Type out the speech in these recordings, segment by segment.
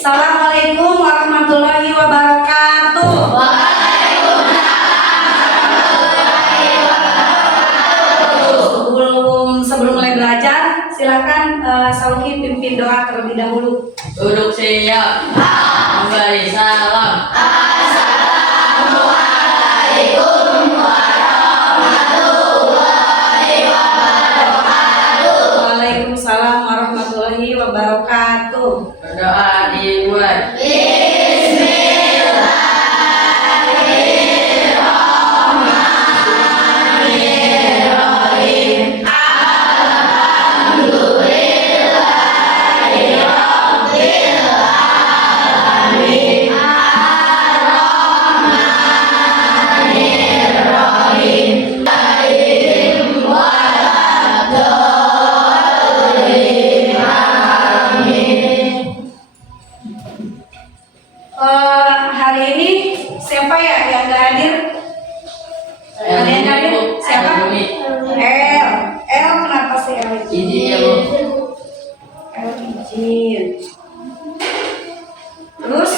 Assalamualaikum warahmatullahi wabarakatuh. Sebelum mulai belajar, silakan Sauki pimpin doa terlebih dahulu. Duduk siap. Memberi salam. Waalaikumsalam warahmatullahi wabarakatuh. Berdoa dibuat. Hari ini siapa ya yang gak hadir? Ada yang hadir? Siapa? El kenapa sih El? Izin ya Bu. El izin. Terus?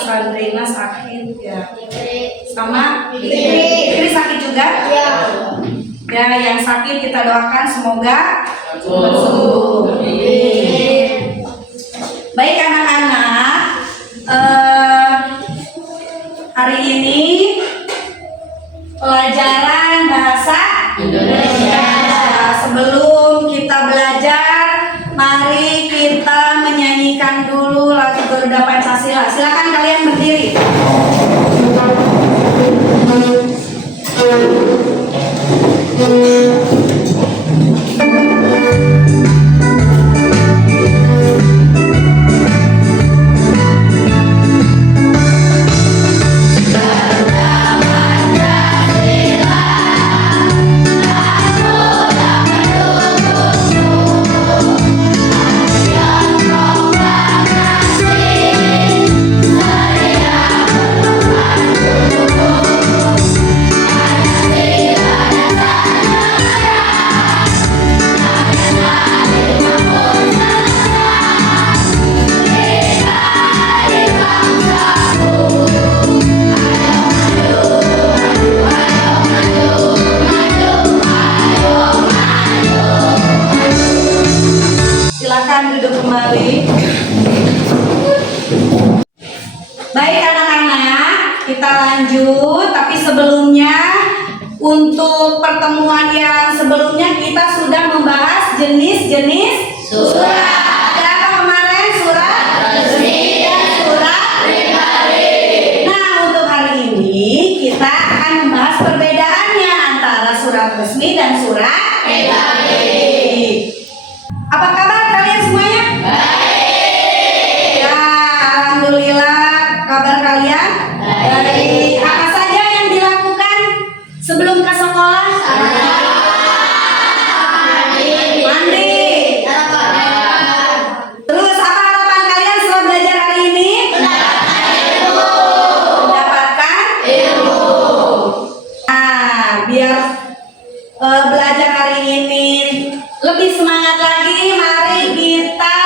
Sandrina sakit ya. Sama? Fikri sakit juga? Ya, yang sakit kita doakan semoga sembuh. Baik anak-anak, hari ini pelajaran bahasa Indonesia. Sebelum kita belajar, mari kita menyanyikan dulu lagu Garuda Pancasila. Silakan kalian berdiri. Silakan duduk kembali. Baik anak-anak, kita lanjut. Tapi sebelumnya, untuk pertemuan yang sebelumnya kita sudah membahas jenis-jenis surat. Ada apa kemarin? Surat resmi dan surat pribadi. Nah, untuk hari ini kita akan membahas perbedaannya antara surat resmi dan surat pribadi. Apa kabar kalian semuanya? Baik. Ya, alhamdulillah kabar kalian baik. Apa saja yang dilakukan sebelum ke sekolah? Mandi. Terus apa harapan kalian setelah belajar hari ini? Mendapatkan ilmu. Nah, biar belajar hari ini lebih semangat lagi, mari kita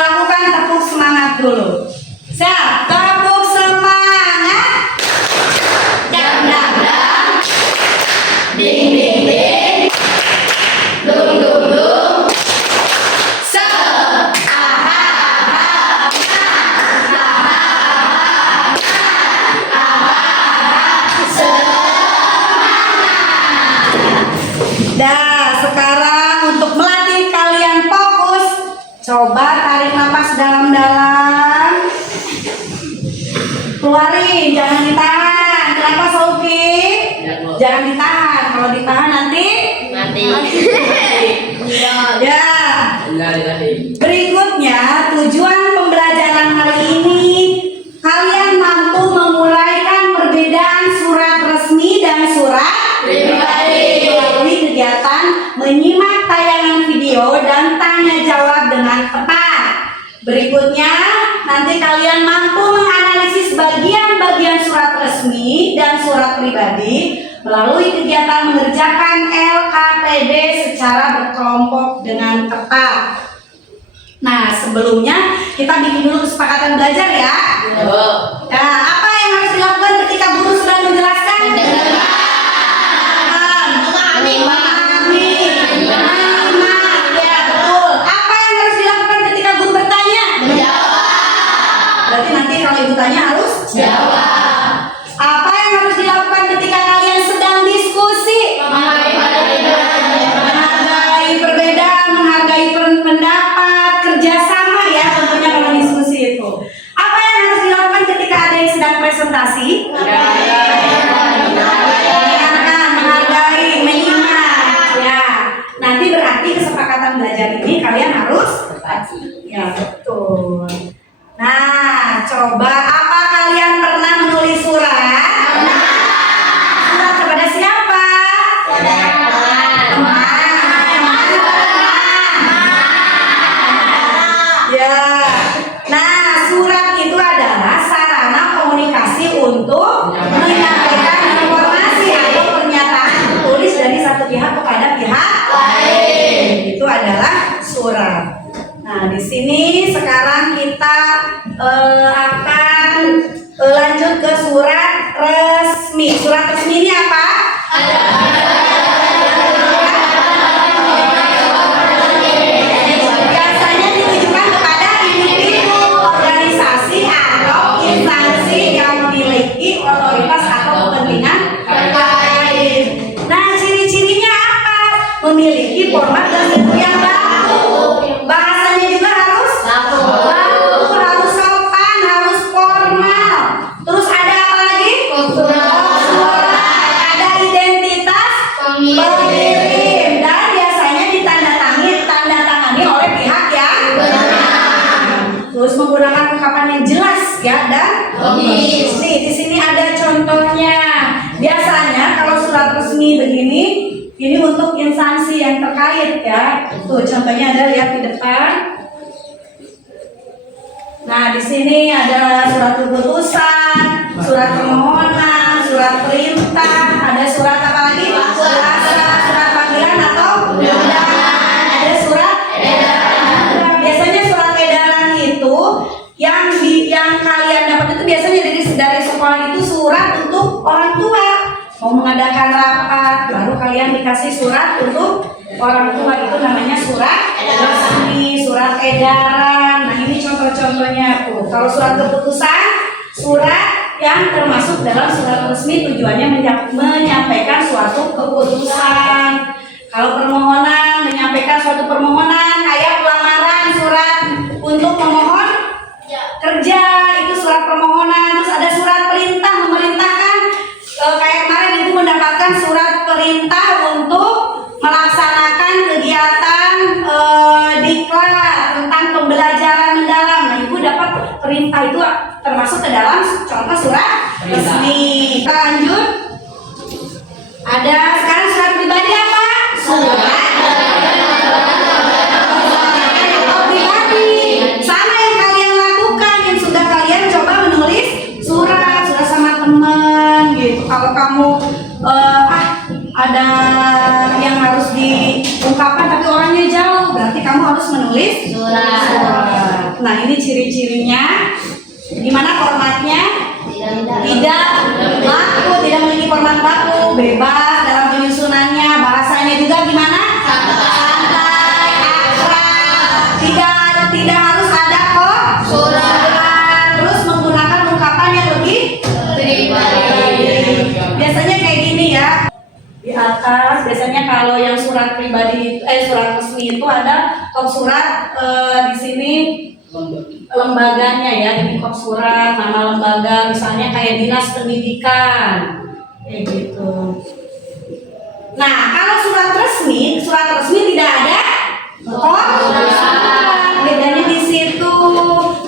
lakukan tepuk semangat dulu. Siap, tepuk semangat. Dang dang dang, ding ding ding, dung dung dung, se, aha aha Dah, sekarang untuk melatih kalian fokus, coba tarik nafas dalam-dalam. Keluarin, jangan ditahan. Kenapa Sauki? Jangan ditahan. Kalau ditahan nanti ya. Berikutnya, tujuan pembelajaran hari ini, kalian mampu menguraikan perbedaan surat resmi dan surat pribadi melalui kegiatan menyimak tayangan video dan tanya jawab dengan tepat. Berikutnya, nanti kalian mampu menganalisis bagian-bagian surat resmi dan surat pribadi melalui kegiatan mengerjakan LKPD secara berkelompok dengan tepat. Nah, sebelumnya kita bikin dulu kesepakatan belajar ya. Ya, Bu. Nah, apa yang harus dilakukan ketika guru sudah menjelaskan? Memahami. Menyimak. Ya, betul. Apa yang harus dilakukan ketika guru bertanya? Berarti nanti kalau ibu tanya harus jawab. Apa yang harus dilakukan ketika kalian sedang diskusi? Menghargai perbedaan, menghargai pendapat, kerjasama ya tentunya kalau diskusi itu. Apa yang harus dilakukan ketika ada yang sedang presentasi? Mendengarkan, menghargai, menyimak. Ya, nanti berarti kesepakatan belajar ini kalian harus ya betul. Nah, coba apa kalian pernah menulis surat? Surat kepada siapa? Teman. Ya. Nah, surat itu adalah sarana komunikasi untuk menyampaikan informasi atau pernyataan tertulis dari satu pihak kepada pihak lain. Itu adalah surat. Nah, di sini sekarang kita akan lanjut ke surat resmi. Surat resmi ini apa? Biasanya ditujukan kepada individu, organisasi, atau instansi yang memiliki otoritas atau kepentingan terkait. Nah, ciri-cirinya apa? Memiliki format dan bentuk yang baku. Bahasanya juga harus baku, harus sopan, harus formal. Terus ada apa lagi? Konsulat. Ada identitas pengirim dan biasanya ditandatangani oleh pihak yang benar. Terus menggunakan ungkapan yang jelas ya dan logis. Nih di sini ada contohnya. Biasanya kalau surat resmi begini, ini untuk instansi yang terkait ya. Tuh contohnya ada lihat di depan. Nah di sini ada surat keputusan, surat permohonan, surat perintah, ada surat apa lagi? Surat panggilan atau undangan. Ada surat edaran. Biasanya surat edaran itu yang kalian dapat itu biasanya dari sekolah itu surat untuk orang tua. Mau mengadakan rapat, baru kalian dikasih surat untuk orang tua, itu namanya surat resmi, surat edaran. Nah ini contoh-contohnya tuh. Kalau surat keputusan, surat yang termasuk dalam surat resmi tujuannya menyampaikan suatu keputusan. Kalau permohonan, menyampaikan suatu permohonan kayak lamaran, surat untuk memohon kerja, itu surat permohonan. Terus ada surat perintah, memerintahkan. Kayak kemarin ibu mendapatkan surat perintah untuk melaksanakan kegiatan diklat tentang pembelajaran mendalam. Nah ibu dapat perintah itu termasuk ke dalam contoh surat resmi. Kita lanjut. Ada sekarang surat pribadi apa? Surat pribadi. Sama yang kalian lakukan, yang sudah kalian coba menulis surat sama teman gitu. Kalau kamu ada yang harus diungkapkan tapi orangnya jauh, berarti kamu harus menulis surat. Nah ini ciri-cirinya. Gimana formatnya? Tidak baku, tidak memiliki format baku, bebas dalam penyusunannya. Bahasanya juga gimana? Santai, akrab, tidak harus ada kok surat. Terus menggunakan ungkapan yang lebih pribadi. Biasanya kayak gini ya. Di atas biasanya kalau yang surat pribadi surat resmi itu ada kop surat di sini lembaganya ya, ini kop surat, nama lembaga, misalnya kayak dinas pendidikan kayak gitu. Nah kalau surat resmi tidak ada kop surat, bedanya di situ.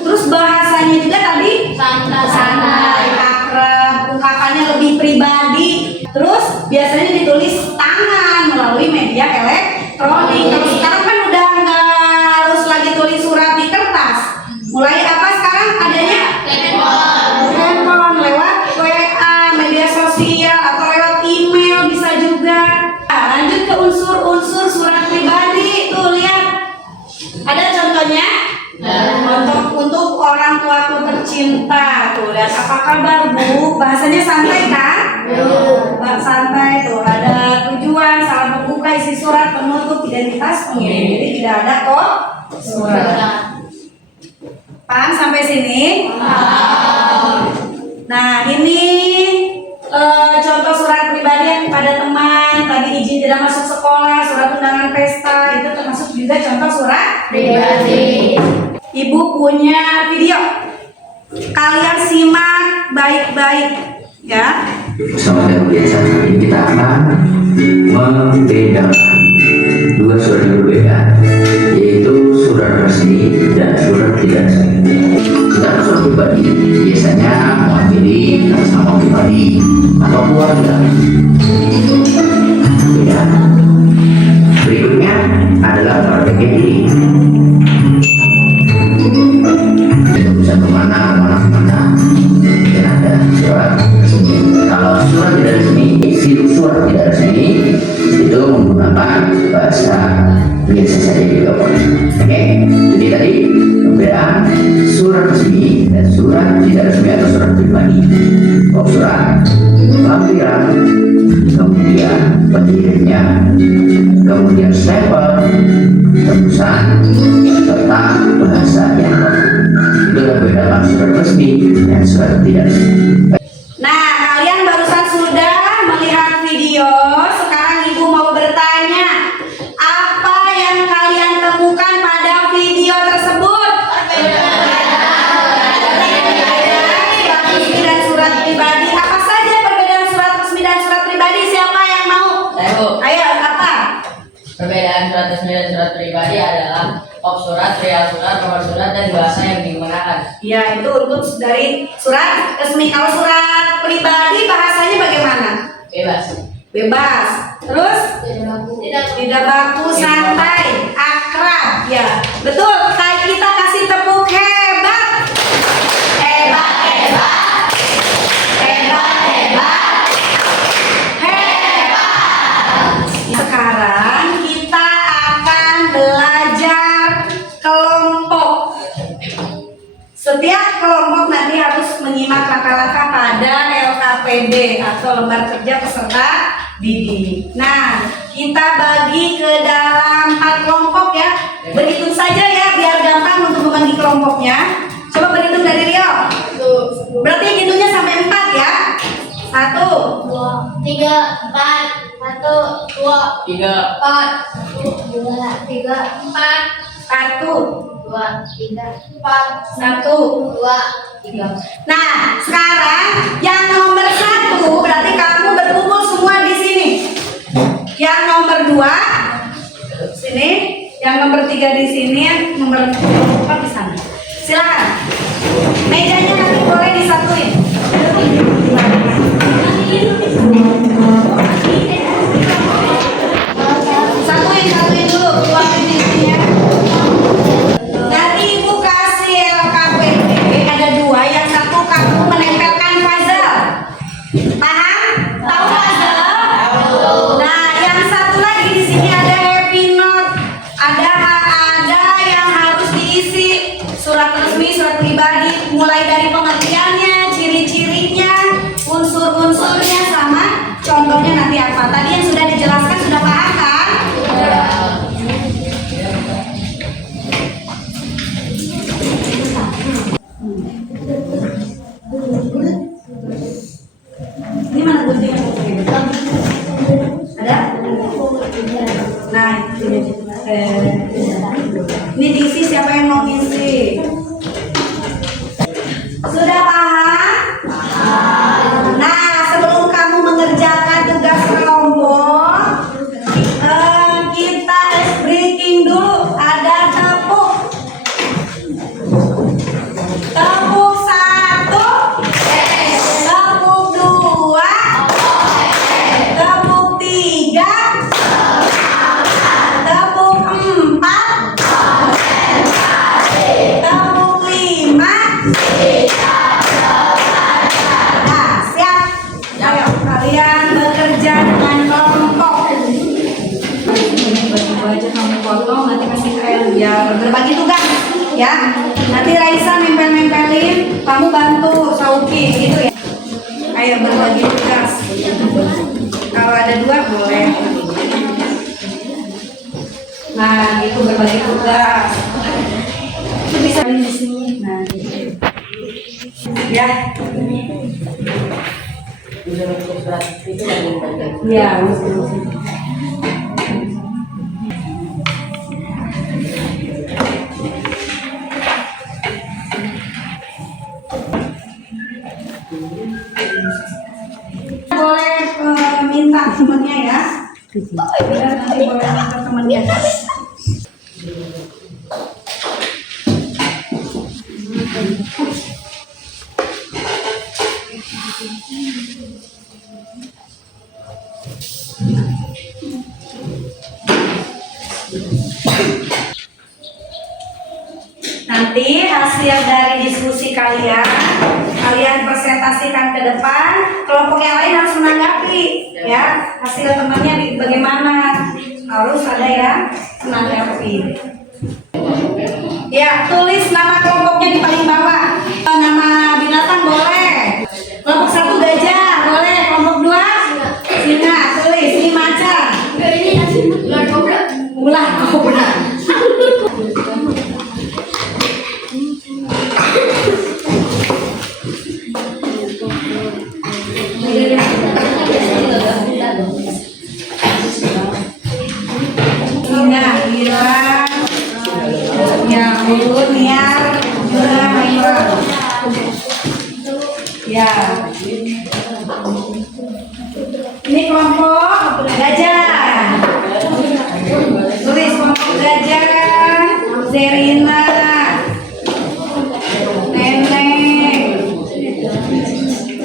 Terus bahasanya juga tadi santai, akrab, ungkapannya lebih pribadi. Terus biasanya ditulis tangan melalui media elektronik. Kalau sekarang kan udah nggak harus lagi tulis surat di kertas. Mulai apa sekarang adanya? Handphone, lewat WA, media sosial, atau lewat email bisa juga. Nah, lanjut ke unsur-unsur surat pribadi. Tuh lihat, ada contohnya cinta. Tuh, lihat apa kabar Bu? Bahasanya santai kan? Santai tuh. Ada tujuan, salam pembuka, isi surat, penutup, identitas pengirim. Jadi tidak ada kok surat. Paham sampai sini? Nah, ini contoh surat pribadi yang kepada teman. Tadi izin tidak masuk sekolah, surat undangan pesta, itu termasuk juga contoh surat Pribadi. Ibu punya video. Kalian simak baik-baik ya. Bersama dengan biasa kali ini kita akan membedakan dua surat yang berbeda, yaitu surat resmi dan surat tidak resmi. Sedangkan surat pribadi biasanya mewakili atas nama pribadi atau keluarga. Ya. Berikutnya adalah praktek ini. Kita bisa kemana. Dan ada surat resmi. Kalau surat tidak resmi, isi surat tidak resmi itu menggunakan bahasa biasa saja juga. Oke, jadi tadi perbedaan surat resmi dan surat tidak resmi atau surat pribadi. Kalau surat lampiran, kemudian pengirimnya, kemudian stempel, tembusan, serta bahasa yang baku. Itu membedakan surat resmi dan surat tidak resmi. Nah, kalian barusan sudah melihat video. Sekarang Ibu mau bertanya, apa yang kalian temukan pada video tersebut? Perbedaan surat resmi dan surat pribadi. Apa saja perbedaan surat resmi dan surat pribadi? Siapa yang mau? Saya Bu. Ayo, apa? Perbedaan surat resmi dan surat pribadi adalah kop surat, real surat, nomor surat, dan bahasa yang digunakan. Ya, itu untuk dari surat resmi. Kalau surat pribadi bahasanya bagaimana? Bebas. Bebas. Terus? Tidak baku, santai, akrab. Ya, betul. Kayak kita kasih tepuk hebat. Hebat, hebat. Hebat, hebat. Hebat. Sekarang kita akan belajar kelompok. Setiap kelompok nanti harus menyimak langkah-langkah pada LKPD atau lembar kerja peserta didik. Nah, kita bagi ke dalam 4 kelompok ya. Berhitung saja ya biar gampang untuk membagi kelompoknya. Coba berhitung dari Rio. Berarti hitungnya sampai 4 ya. 1, 2, 3, 4, 1, 2, 3. 4, 2, 3, 4, 1, 2, 3, 4, 1. 2, 3. Nah, sekarang yang nomor 1 berarti kamu berkumpul semua di sini. Yang nomor 2 sini, yang nomor 3 di sini, yang nomor 4 di sana. Silakan. Mejanya nanti boleh disatuin. Satuin dulu, keluarin isinya. Nanti Ibu kasih LKPD ada 2, yang satu kamu menempelkan puzzle. Paham? Tahu puzzle? Nah, yang satu lagi di sini ada happy note. Ada yang harus diisi. Surat resmi, surat pribadi, mulai dari pengertiannya, ciri-cirinya, unsur-unsurnya sama contohnya nanti apa. Tadi yang sudah dijelaskan sudah paham kan? Ini mana gunting yang ada? Nah, ini diisi, siapa yang mau ngisi? Sudah paham? Nah, sebelum kamu mengerjakan tugas kelompok, kita ice breaking dulu. Ada tepuk. Tepuk 1, tepuk 2, tepuk 3, tepuk 4, tepuk 5. Nah, siap. Ayo kalian bekerja dengan kelompok. Baju aja kamu potong, nanti kasih file biar berbagi tugas ya. Nanti Raisa nempel-nempel Melin, kamu bantu Sauki gitu ya. Ayo berbagi tugas. Kalau ada 2 boleh. Nah, itu berbagi tugas. Itu bisa di sini. Nah, gitu. Ya. Bisa menulis surat itu dan membagikan. Ya. Boleh minta temennya ya. Nanti boleh minta temennya. Nanti hasil dari diskusi kalian presentasikan ke depan. Kelompok yang lain harus menanggapi ya hasil temannya bagaimana, harus ada yang menanggapi. Ya, tulis nama kelompoknya di paling bawah. Nama binatang boleh. Kelompok 1 gajah boleh. Kelompok 2 singa, tulis. Ini macan. Ular kobra. Ular kobra. Singa, hirang, nyamuk, niar, mayura. Ya. Ini kelompok gajah. Tulis kelompok gajah. Zerina, Neneng,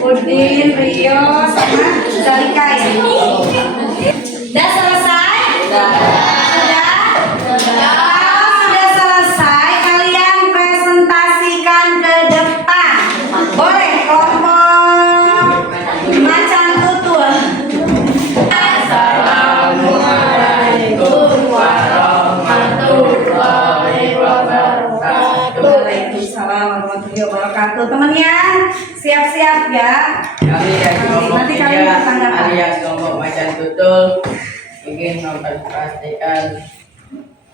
Udin, Rio, sama Zalika ya. Udah selesai? Sudah? Kalau sudah selesai, kalian presentasikan ke depan. Boleh kelompok macan tutul. Assalamualaikum warahmatullahi wabarakatuh. Waalaikumsalam warahmatullahi wabarakatuh. Temennya siap-siap ya. Kami dari kelompok Nanti kalian 3 bertanggapan. alias kelompok macan tutul ingin memperpastikan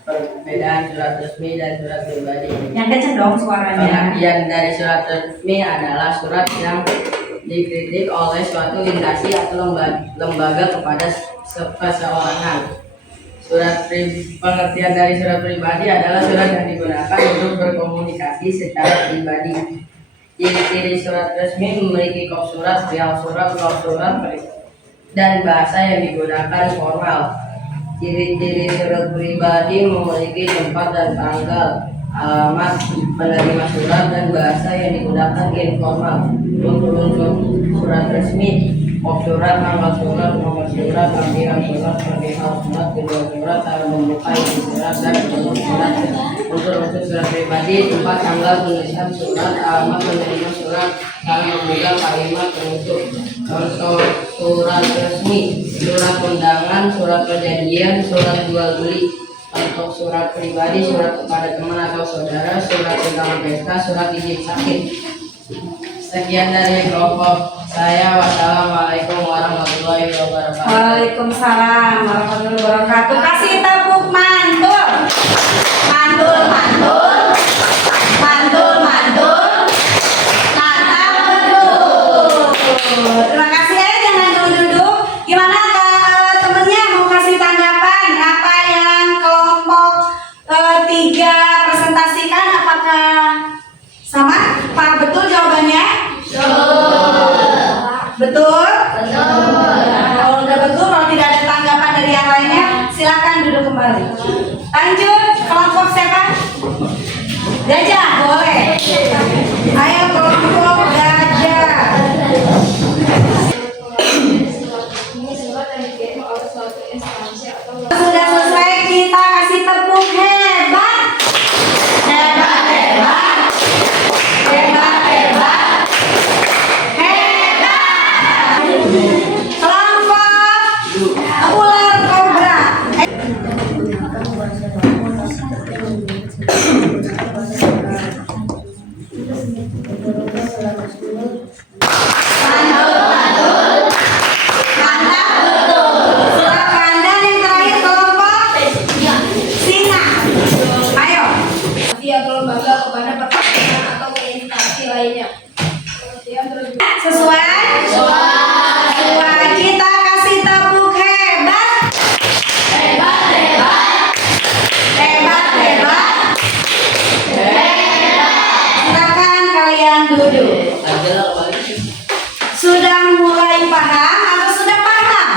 perbedaan surat resmi dan surat pribadi. Yang kenceng dong suaranya. Pengertian dari surat resmi adalah surat yang dikritik oleh suatu instansi atau lembaga kepada seseorang. Pengertian dari surat pribadi adalah surat yang digunakan untuk berkomunikasi secara pribadi. Ciri-ciri surat resmi memiliki kop surat, perihal surat, kop surat, dan bahasa yang digunakan formal. Ciri-ciri surat pribadi memiliki tempat dan tanggal, alamat penerima surat, dan bahasa yang digunakan informal. Unsur-unsur surat resmi: kop surat, tanggal surat, nomor surat, tampilan surat, perihal surat, kedua surat, cara membuka isi surat, dan bentuk surat. Unsur-unsur surat pribadi: tempat, tanggal, tulisan surat, alamat penerima surat, cara memegang kalimat penutup. Contoh surat resmi: surat undangan, surat perjanjian, surat jual beli. Untuk surat pribadi: surat kepada teman atau saudara, surat undangan pesta, surat izin sakit. Sekian dari kelompok saya. Wassalamualaikum warahmatullahi wabarakatuh. Waalaikumsalam warahmatullahi wabarakatuh. Kasih tepuk mantul. Mantul, mantul. Mantul, mantul. Mantap betul. Terima kasih ya, jangan duduk-duduk. Gimana temennya mau kasih tanggapan apa yang kelompok 3 presentasikan? Apakah sama? Pak, betul jawabannya? Betul? Kalau udah betul, kalau tidak ada tanggapan dari yang lainnya, silakan duduk kembali. Lanjut, kelompok siapa? Gajah, boleh. Ayo kelompok gajah. Sudah selesai, kita kasih tepuk hebat. Hebat, hebat. Hebat, hebat. Hebat. Kelompok ular kobra. atau lembaga kepada pertanian atau instansi lainnya. Sesuai? Sesuai. Kita kasih tepuk hebat. Hebat, hebat. Hebat, hebat. Silakan kalian duduk. Sudah mulai paham atau sudah paham?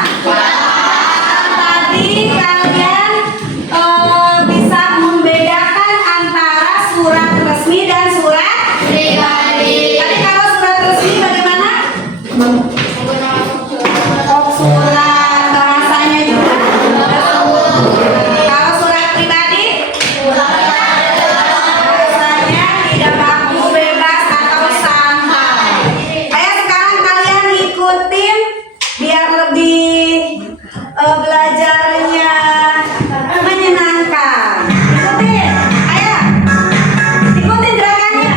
Tadi kalian bisa membedakan antara surat resmi dan surat Pribadi. Tadi kalau surat resmi bagaimana? Menggunakan Surat bahasanya juga. Kalau surat pribadi bahasanya tidak baku, bebas atau santai. Ayo sekarang kalian ikutin biar lebih belajarnya menyenangkan. Ikutin, ayo ikutin gerakannya.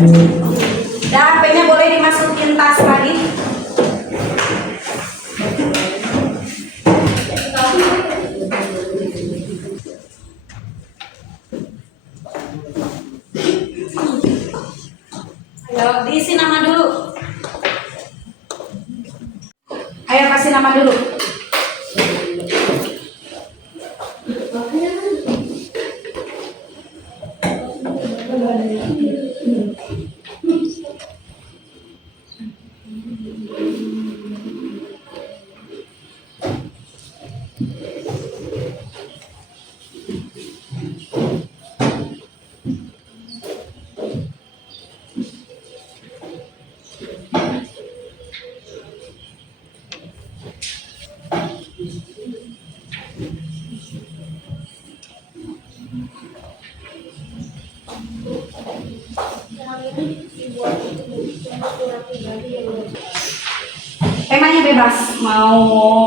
Dah, HP-nya boleh dimasukin tas lagi. Ayo, diisi nama dulu. Ayo kasih nama dulu. Temanya bebas, mau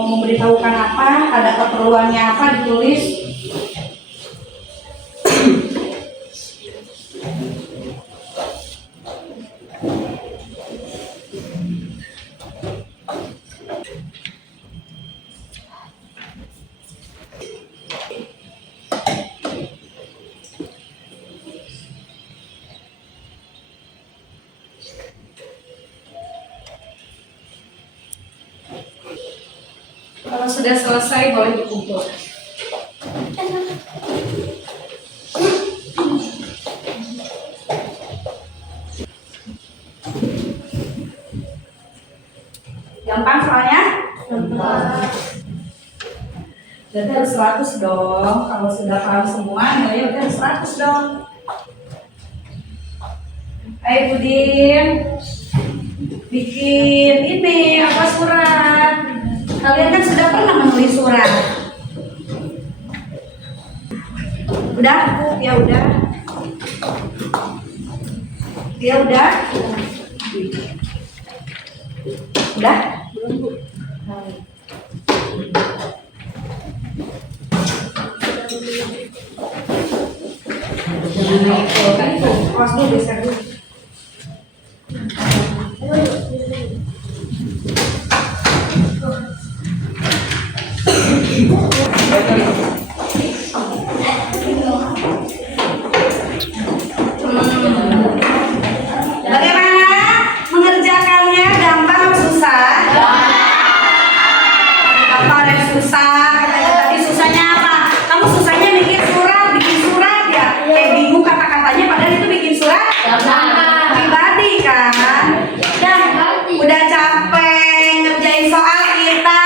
memberitahukan apa, ada keperluannya apa ditulis. Kalau sudah selesai boleh dikumpul. Gampang soalnya? Gampang. Berarti harus 100 dong. Kalau sudah paham semua, nilainya udah 100 dong. Ayo Budin, bikin ini apa surat. Kalian kan sudah pernah menulis surat. Udah? Ya udah. Ya udah. Udah? Awas dulu bisa dulu. Bagaimana mengerjakannya? Gampang atau susah? Gampang dan susah. Katanya tadi susahnya apa? Kamu susahnya bikin surat ya? Kayak bingung kata-katanya padahal itu bikin surat pribadi kan? Udah capek ngerjain soal kita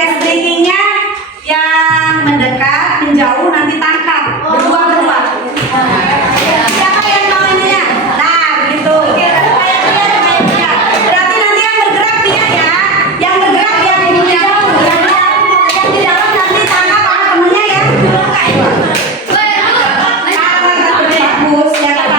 S-breaking-nya yang mendekat, menjauh, nanti tangkap berdua-berdua. Siapa yang mau ininya? Nah, begitu. Kayak dia. Berarti nanti yang bergerak dia ya. Yang bergerak dia yang jauh. Yang di dalam nanti tangkap sama temennya ya. Bagus ya kan?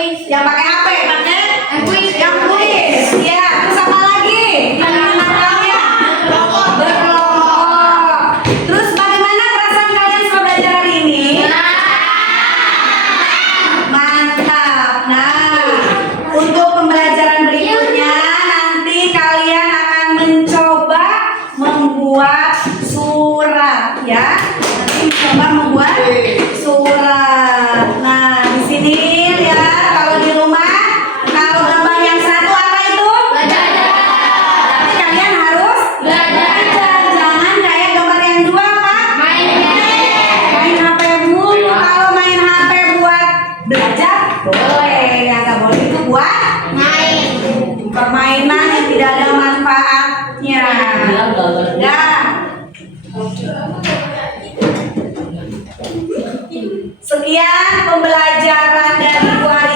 Yang pakai HP, Yang kuis. Yang kuis. Ya, terus apa lagi? Anak-anak kalian berkelompok. Terus bagaimana perasaan kalian setelah belajar hari ini? Mantap. Nah, untuk pembelajaran berikutnya nanti kalian akan mencoba membuat surat ya. Nanti mencoba membuat surat. Nah, di sini lihat kalau di rumah kalau gambar yang satu apa itu? Berarti kalian harus belajar. Jangan kayak gambar yang dua apa? Main HP mulu. Kalau main HP buat belajar boleh, yang nggak boleh itu buat permainan yang tidak ada manfaatnya. Dah. Sekian pembelajaran dari Bu Hari